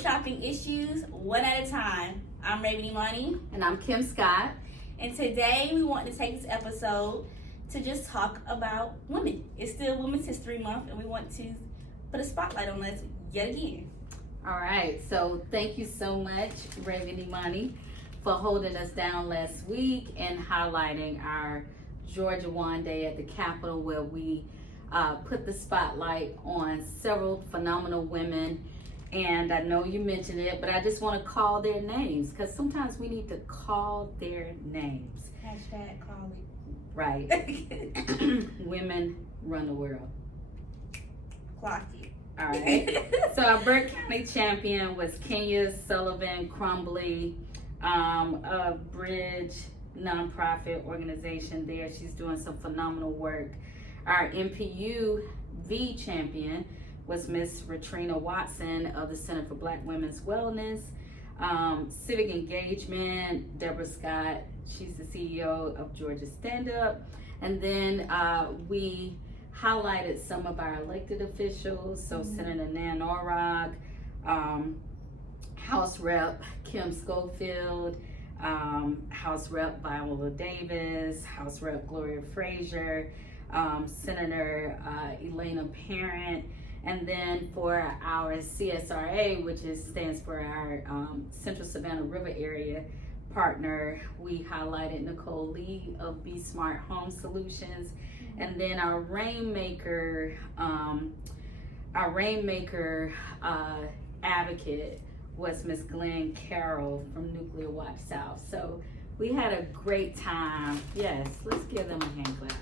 shopping issues one at a time. I'm Raven Imani. And I'm Kim Scott. And today we want to take this episode to just talk about women. It's still Women's History Month, and we want to put a spotlight on us yet again. All right, so thank you so much, Raven Imani, for holding us down last week and highlighting our GEORGIAWAND Day at the Capitol, where we put the spotlight on several phenomenal women. And I know you mentioned it, but I just want to call their names, because sometimes we need to call their names. Hashtag call it. Right. Women run the world. Clock it. All right. So our Burke County champion was Kenya Sullivan Crumbly, a Bridge nonprofit organization there. She's doing some phenomenal work. Our MPU V champion was Miss Ratrina Watson of the Center for Black Women's Wellness. Civic Engagement, Deborah Scott, she's the CEO of Georgia Stand Up. And then we highlighted some of our elected officials, so Senator Nan Orog, House Rep Kim Schofield, House Rep Viola Davis, House Rep Gloria Frazier, Senator Elena Parent, and then for our CSRA, which stands for our Central Savannah River Area partner, we highlighted Nicole Lee of Be Smart Home Solutions, and then our Rainmaker advocate was Miss Glenn Carroll from Nuclear Watch South. So we had a great time. Yes, let's give them a hand clap.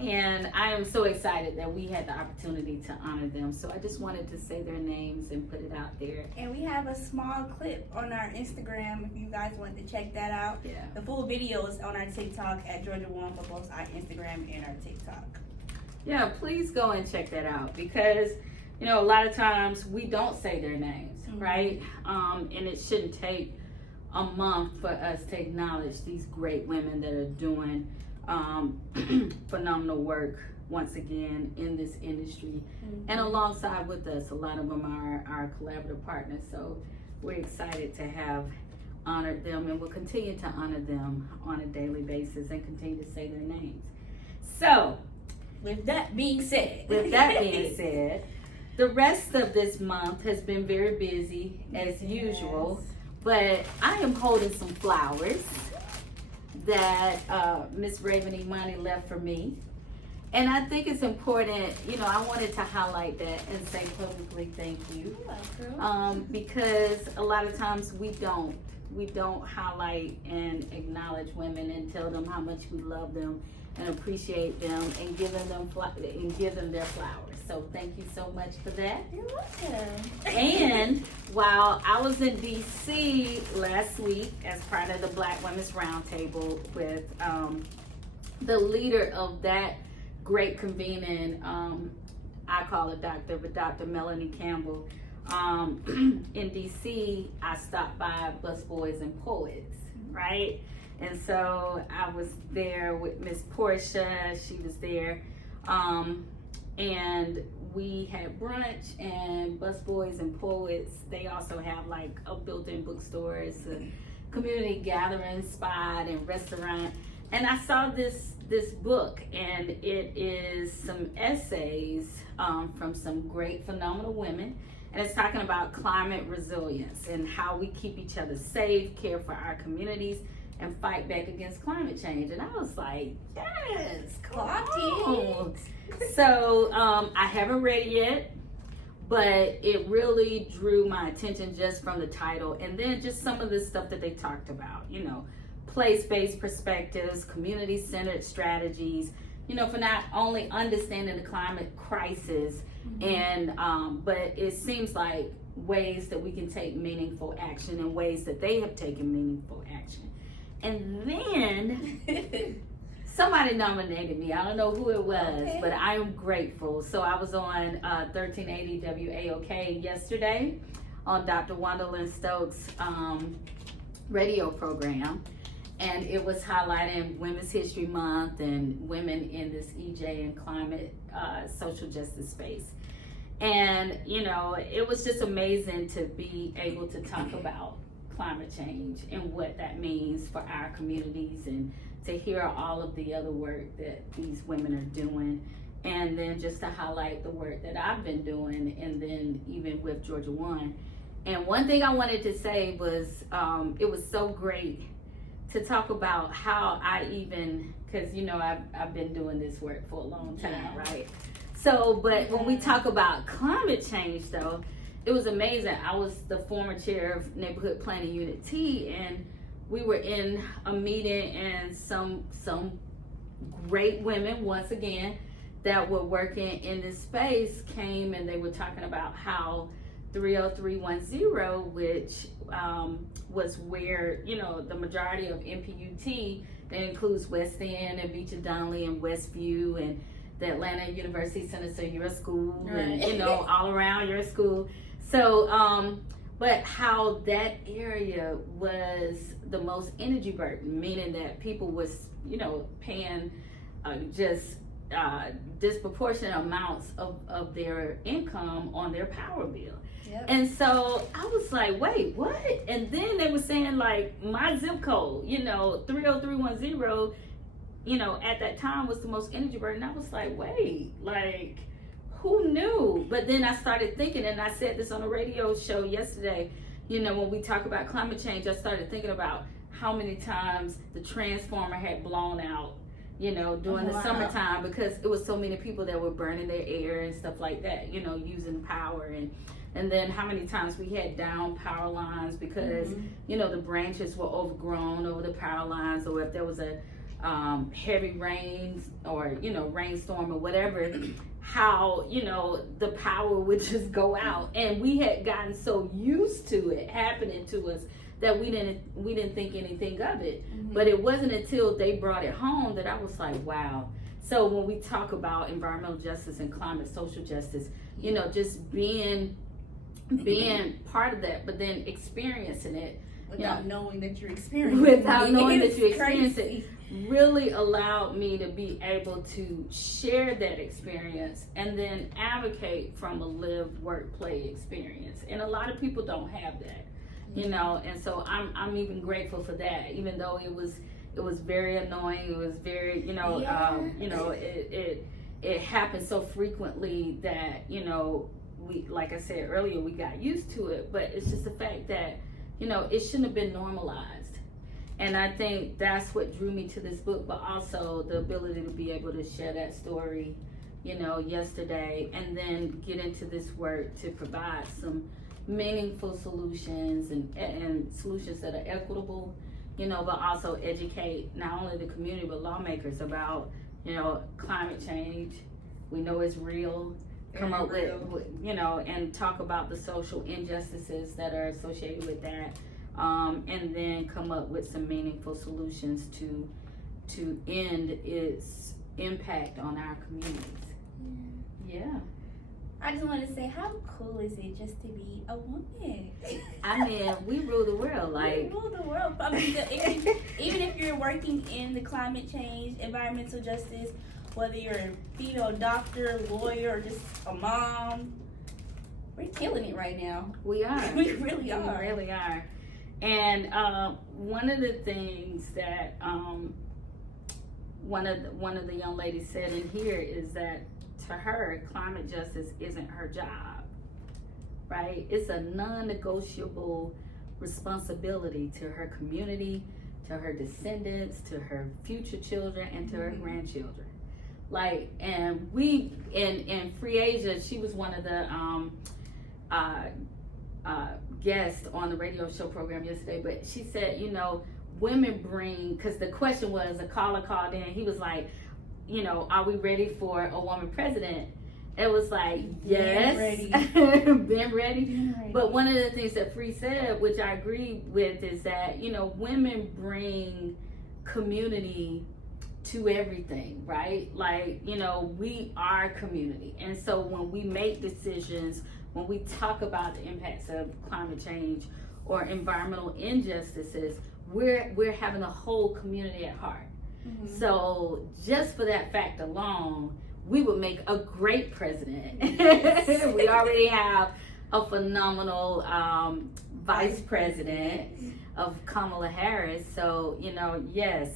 And I am so excited that we had the opportunity to honor them. So I just wanted to say their names and put it out there. And we have a small clip on our Instagram if you guys want to check that out. Yeah. The full video is on our TikTok at GEORGIAWAND for both our Instagram and our TikTok. Yeah, please go and check that out, because you know, a lot of times we don't say their names, right? And it shouldn't take a month for us to acknowledge these great women that are doing phenomenal work once again in this industry, and alongside with us, a lot of them are our collaborative partners. So we're excited to have honored them, and we'll continue to honor them on a daily basis and continue to say their names. So with that being said, the rest of this month has been very busy as usual, but I am holding some flowers that Miss Raven Imani left for me. And I think it's important, you know, I wanted to highlight that and say publicly thank you. You're welcome. Because a lot of times we don't highlight and acknowledge women and tell them how much we love them and appreciate them and give them their flowers. So thank you so much for that. You're welcome. And while I was in DC last week as part of the Black Women's Roundtable with the leader of that great convening, I call it doctor, but Dr. Melanie Campbell, in DC, I stopped by Busboys and Poets, right? And so I was there with Miss Portia, she was there. And we had brunch, and Busboys and Poets, they also have like a built-in bookstore, it's a community gathering spot and restaurant. And I saw this book, and it is some essays from some great phenomenal women, and it's talking about climate resilience and how we keep each other safe, care for our communities, and fight back against climate change. And I was like, yes, Clock it. So I haven't read it yet, but it really drew my attention just from the title, and then just some of the stuff that they talked about, you know, place-based perspectives, community-centered strategies, you know, for not only understanding the climate crisis, and but it seems like ways that we can take meaningful action and ways that they have taken meaningful action. And then somebody nominated me. I don't know who it was, but I am grateful. So I was on 1380 WAOK yesterday on Dr. Wandalyn Stokes' radio program. And it was highlighting Women's History Month and women in this EJ and climate social justice space. And, it was just amazing to be able to talk about climate change and what that means for our communities, and to hear all of the other work that these women are doing, and then just to highlight the work that I've been doing, and then even with GEORGIAWAND. And one thing I wanted to say was, it was so great to talk about how I even, because I've been doing this work for a long time, right? So, but when we talk about climate change, though, it was amazing. I was the former chair of Neighborhood Planning Unit T, and we were in a meeting, and some great women, once again, that were working in this space came, and they were talking about how 30310, which was where, the majority of NPUT, that includes West End and Beach and Donnelly and Westview and the Atlanta University Center, so your school, right. And all around your school. So, but how that area was the most energy burden, meaning that people was, paying disproportionate amounts of their income on their power bill. Yep. And so I was like, wait, what? And then they were saying, like, my zip code, 30310, at that time was the most energy burden. I was like, wait, like, who knew? But then I started thinking, and I said this on a radio show yesterday, when we talk about climate change, I started thinking about how many times the transformer had blown out, during the summertime, because it was so many people that were burning their air and stuff like that, using power. And then how many times we had down power lines because, the branches were overgrown over the power lines, or if there was a heavy rains or, rainstorm or whatever, how, the power would just go out. And we had gotten so used to it happening to us that we didn't think anything of it. But it wasn't until they brought it home that I was like, wow. So when we talk about environmental justice and climate social justice, just being part of that, but then experiencing it without knowing that you're experiencing it, really allowed me to be able to share that experience and then advocate from a lived work play experience. And a lot of people don't have that, and so I'm even grateful for that, even though it was very annoying. It was very, it happened so frequently that, we, like I said earlier, we got used to it, but it's just the fact that, it shouldn't have been normalized. And I think that's what drew me to this book, but also the ability to be able to share that story, yesterday, and then get into this work to provide some meaningful solutions and solutions that are equitable, but also educate not only the community, but lawmakers about, climate change. We know it's real. Come up with, and talk about the social injustices that are associated with that, and then come up with some meaningful solutions to end its impact on our communities. Yeah. I just want to say, how cool is it just to be a woman? I mean, we rule the world. We rule the world. I mean, even if you're working in the climate change, environmental justice, whether you're a female doctor, lawyer, or just a mom, we're killing it right now. We are. We really are. We really are. And one of the things that one of the young ladies said in here is that to her, climate justice isn't her job, right? It's a non-negotiable responsibility to her community, to her descendants, to her future children, and to her grandchildren. And we in Free Asia, she was one of the guests on the radio show program yesterday, but she said, women bring, because the question was, a caller called in, he was like, are we ready for a woman president? It was like, yes, been ready. But one of the things that Free said, which I agree with, is that, women bring community to everything, right? We are community. And so when we make decisions, when we talk about the impacts of climate change or environmental injustices, we're having the whole community at heart. So just for that fact alone, we would make a great president. We already have a phenomenal vice president of Kamala Harris. So, yes,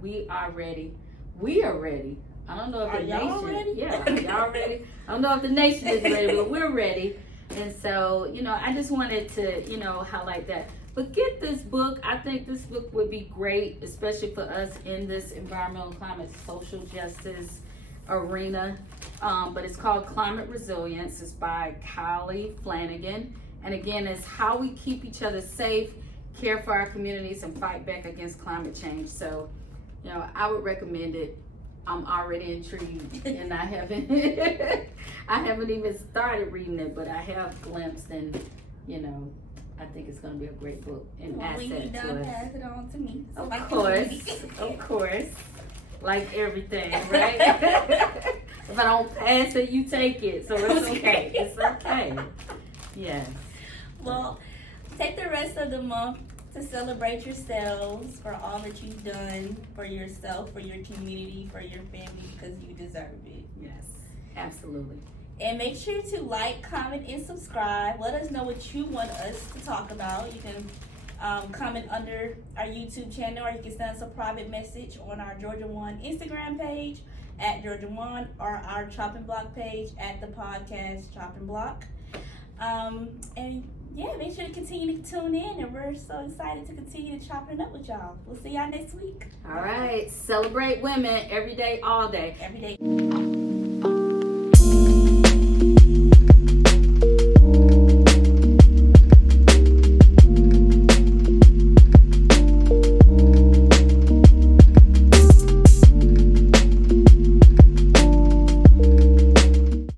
we are ready. We are ready. I don't know if the y'all nation, ready? Yeah, y'all ready? I don't know if the nation is ready, but we're ready. And so, I just wanted to, highlight that. But get this book. I think this book would be great, especially for us in this environmental, climate, social justice arena. But it's called Climate Resilience. It's by Kylie Flanagan. And again, it's how we keep each other safe, care for our communities, and fight back against climate change. So, I would recommend it. I'm already intrigued, and I haven't even started reading it, but I have glimpsed, and I think it's going to be a great book and asset when you to done, us. pass it on to me. So Of course, like everything, right? If I don't pass it, you take it, so it's okay. It's okay. Yes. Well, take the rest of the month to celebrate yourselves for all that you've done for yourself, for your community, for your family, because you deserve it. Yes, absolutely. And make sure to like, comment, and subscribe. Let us know what you want us to talk about. You can comment under our YouTube channel, or you can send us a private message on our GeorgiaWAND Instagram page at GeorgiaWAND, or our Chopping Block page at the podcast Chopping Block. And yeah, make sure to continue to tune in, and we're so excited to continue to chop it up with y'all. We'll see y'all next week. All right, celebrate women every day, all day. Every day.